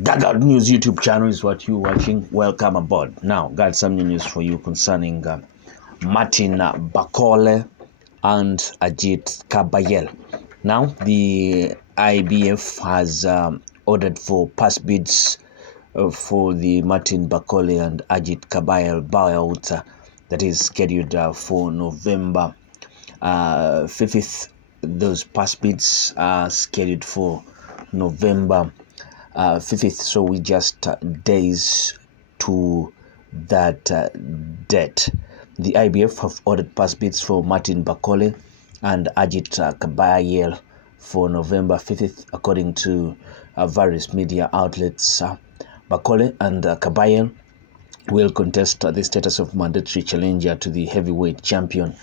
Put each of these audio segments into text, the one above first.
Gaga News YouTube channel is what you're watching. Welcome aboard. Now, got some new news for you concerning Martin Bakole and Agit Kabayel. Now, the IBF has ordered for pass bids for the Martin Bakole and Agit Kabayel bout that is scheduled for November 5th. Those pass bids are scheduled for November 5th, so we just days to that date. The IBF have ordered pass bids for Martin Bakole and Agit Kabayel for November 5th, according to various media outlets. Bakole and Kabayel will contest the status of mandatory challenger to the heavyweight champion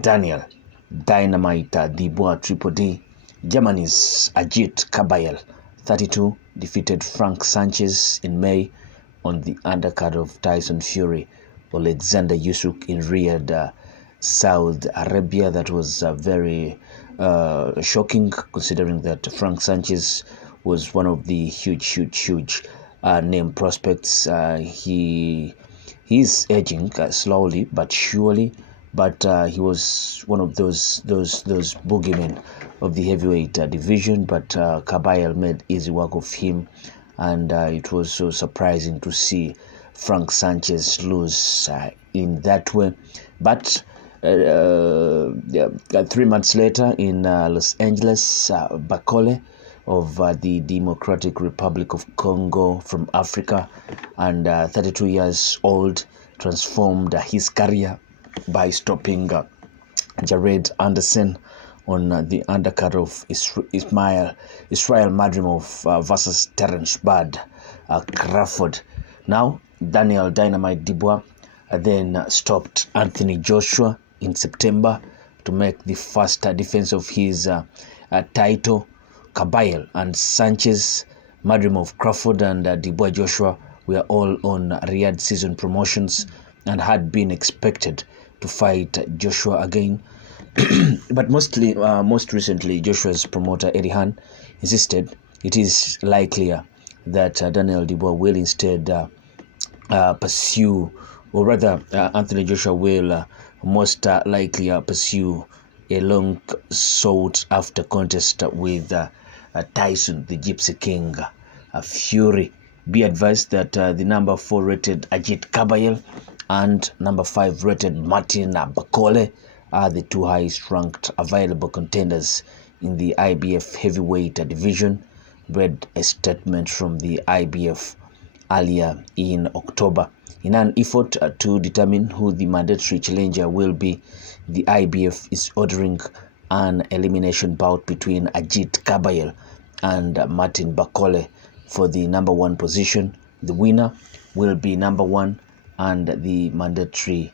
Daniel Dynamite Dubois Triple D. Germany's Agit Kabayel, 32, defeated Frank Sanchez in May on the undercard of Tyson Fury-Oleksandr Usyk in Riyadh, Saudi Arabia. That was very shocking, considering that Frank Sanchez was one of the huge name prospects. He is edging slowly but surely, but he was one of those boogeymen of the heavyweight division. But Kabayel made easy work of him, and it was so surprising to see Frank Sanchez lose in that way. But 3 months later in Los Angeles, Bakole of the Democratic Republic of Congo from Africa, and 32 years old, transformed his career by stopping Jared Anderson on the undercard of Ismail Madrimov versus Terence Crawford. Now, Daniel Dynamite Dubois then stopped Anthony Joshua in September to make the first defense of his title. Kabayel and Sanchez, Madrimov-Crawford and Dubois Joshua were all on Riyadh season promotions and had been expected to fight Joshua again. But most recently, Joshua's promoter Eddie Hearn insisted it is likelier that Daniel Dubois will instead pursue, or rather Anthony Joshua will most likely pursue a long sought after contest with Tyson, the Gypsy King Fury. Be advised that the number 4 rated Agit Kabayel and number 5 rated Martin Bakole are the two highest ranked available contenders in the IBF heavyweight division, read a statement from the IBF earlier in October. In an effort to determine who the mandatory challenger will be, the IBF is ordering an elimination bout between Agit Kabayel and Martin Bakole for the number 1 position. The winner will be number 1 and the mandatory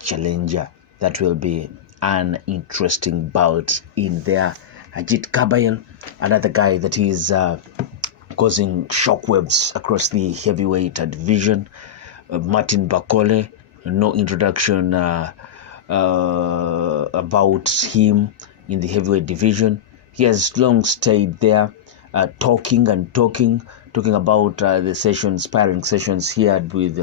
challenger. That will be an interesting bout in there. Agit Kabayel, another guy that is causing shockwaves across the heavyweight division. Martin Bakole, no introduction about him in the heavyweight division. He has long stayed there, talking about the sparring sessions he had with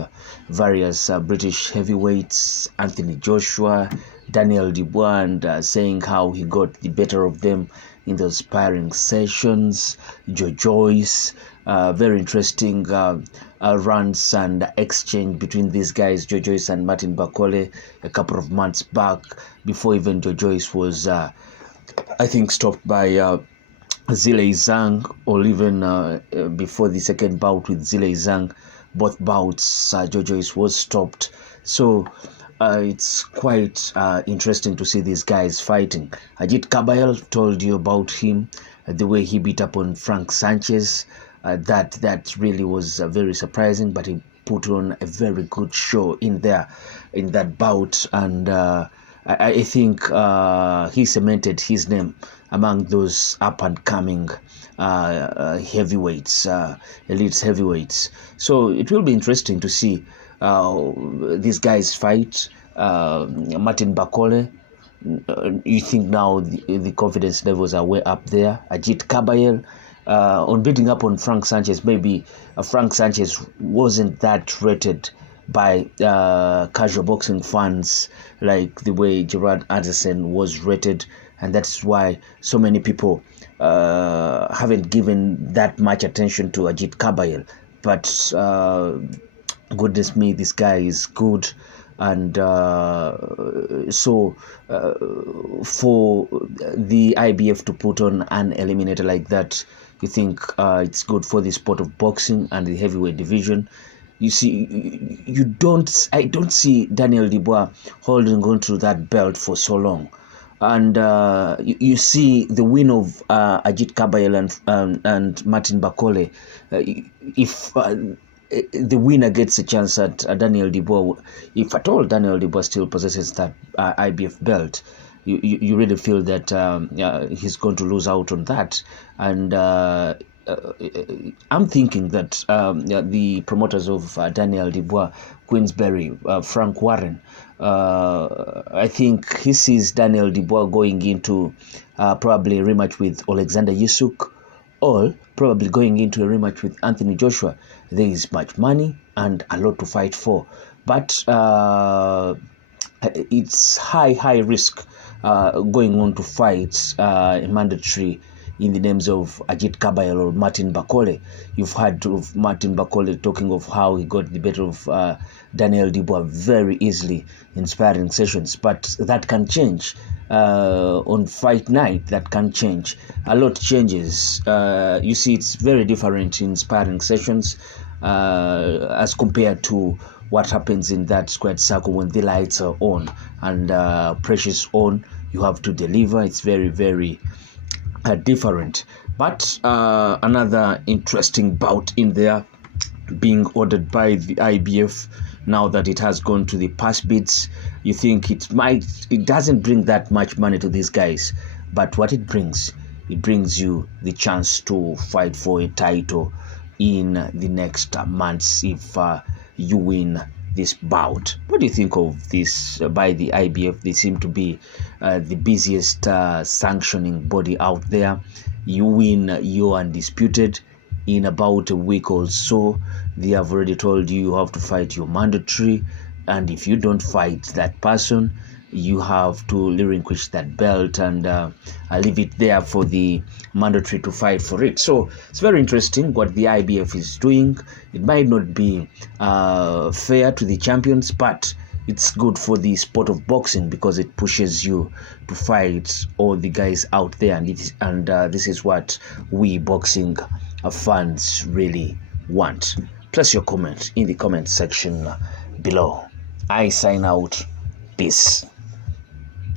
various British heavyweights, Anthony Joshua, Daniel Dubois, and saying how he got the better of them in those sparring sessions. Joe Joyce, very interesting runs and exchange between these guys, Joe Joyce and Martin Bakole, a couple of months back, before even Joe Joyce was I think stopped by Zhilei Zhang, or even before the second bout with Zhilei Zhang. Both bouts, Joe Joyce was stopped. So it's quite interesting to see these guys fighting. Agit Kabayel, told you about him, the way he beat up on Frank Sanchez. That really was very surprising, but he put on a very good show in that bout, and I think he cemented his name among those up-and-coming heavyweights, elite heavyweights. So it will be interesting to see these guys fight. Martin Bakole, you think now the confidence levels are way up there. Agit Kabayel, on beating up on Frank Sanchez. Maybe Frank Sanchez wasn't that rated by casual boxing fans like the way Gerard Anderson was rated, and that's why so many people haven't given that much attention to Agit Kabayel. But goodness me, this guy is good. And so for the IBF to put on an eliminator like that, you think it's good for the sport of boxing and the heavyweight division. You see, I don't see Daniel Dubois holding on to that belt for so long. And you see the win of Agit Kabayel and Martin Bakole. If the winner gets a chance at Daniel Dubois, if at all Daniel Dubois still possesses that IBF belt, you really feel that he's going to lose out on that. And I'm thinking that the promoters of Daniel Dubois, Queensberry, Frank Warren, I think he sees Daniel Dubois going into probably a rematch with Oleksandr Usyk, or probably going into a rematch with Anthony Joshua. There is much money and a lot to fight for, but it's high risk going on to fight a mandatory in the names of Agit Kabayel or Martin Bakole. You've heard of Martin Bakole talking of how he got the better of Daniel Dubois very easily in sparring sessions, but that can change. On fight night, that can change. A lot changes. You see, it's very different in sparring sessions as compared to what happens in that squared circle when the lights are on and pressure's on. You have to deliver. It's very different. But another interesting bout in there being ordered by the IBF now that it has gone to the pass bids. You think it doesn't bring that much money to these guys, but what it brings you the chance to fight for a title in the next months if you win this bout. What do you think of this by the IBF? They seem to be the busiest sanctioning body out there. You win, you're undisputed. In about a week or so, they have already told you have to fight your mandatory, and if you don't fight that person, you have to relinquish that belt and leave it there for the mandatory to fight for it. So it's very interesting what the IBF is doing. It might not be fair to the champions, but it's good for the sport of boxing because it pushes you to fight all the guys out there, and this is what we boxing fans really want. Place your comment in the comment section below. I sign out. Peace.